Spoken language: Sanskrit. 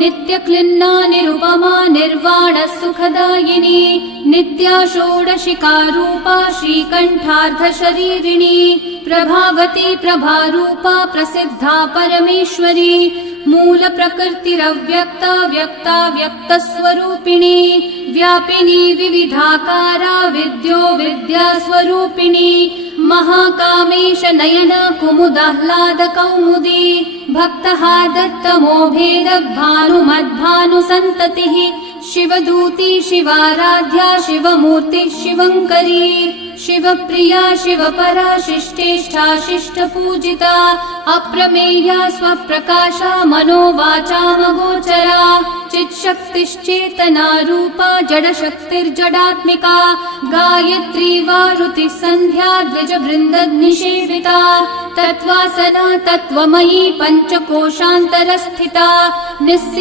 नित्यक्लिन्ना निरुपमा निर्वाणसुखदायिनी नित्या षोडशिका रूपा श्रीकण्ठार्धशरीरिणी प्रभावती प्रभारूपा प्रसिद्धा परमेश्वरी मूलप्रकृतिरव्यक्ता व्यक्ता व्यक्तस्वरूपिणी व्यापिनी विविधाकारा विद्यो विद्यास्वरूपिणी महाकामेश नयन कुमुदाह्लाद कौमुदी भक्तहा दत्तमोभेद भानुमद्भानुसन्ततिः शिवदूती शिवाराध्या शिवमूर्ति शिवङ्करी शिवप्रिया शिवपरा शिष्टेष्ठा शिष्टपूजिता अप्रमेया स्वप्रकाशा मनोवाचामगोचरा चित्शक्तिश्चेतना रूपा जडशक्तिर्जडात्मिका गायत्री वारुति सन्ध्या द्विजवृन्दनिषेविता तत्त्वासना तत्त्वमयी पञ्चकोशान्तरस्थिता